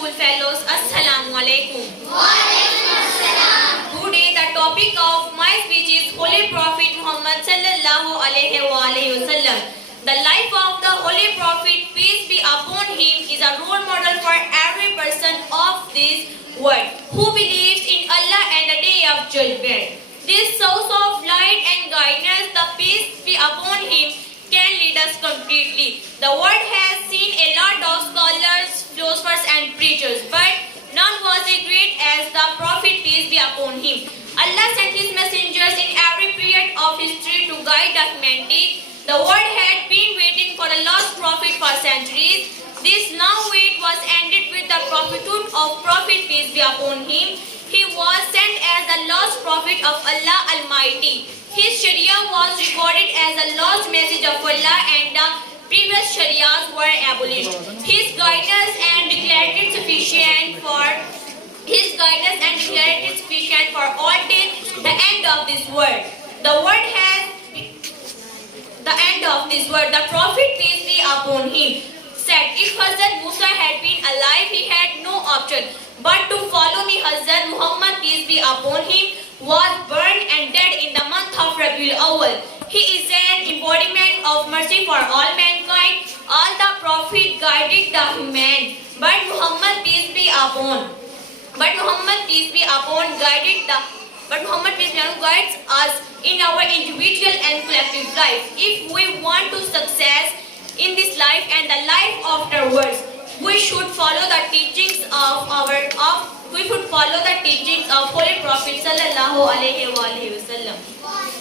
school fellows, Assalamu alaikum. Today the topic of my speech is Holy Prophet Muhammad sallallahu alaihi wasallam. The life of the Holy Prophet, peace be upon him, is a role model for every person of this world who believes in Allah and the Day of Judgment. This source of light and guidance, the peace be upon him, can lead us completely. The world has seen a lot of scholars, philosophers and preachers, but none was as great as the Prophet, peace be upon him. Allah sent his messengers in every period of history to guide the humanity. The world had been waiting for the lost prophet for centuries. This long wait was ended with the prophethood of Prophet, peace be upon him. He was sent as the lost prophet of Allah Almighty. His Sharia was recorded as a lost message of Allah and the previous Sharias were abolished. His guidance and declared it sufficient for all till the end of this world. The Prophet, peace be upon him, said, if Hazrat Musa had been alive, he had no option but to follow me. Hazrat Muhammad, peace be upon him, was burned and dead in the month of Rabiul Awwal. He is an embodiment of mercy for all mankind. All the Prophet guided the human, but Muhammad, peace be upon, guides us in our individual and collective life. If we want to success in this life and the life afterwards, we should follow the teachings of Holy Prophet sallallahu alaihi wasallam.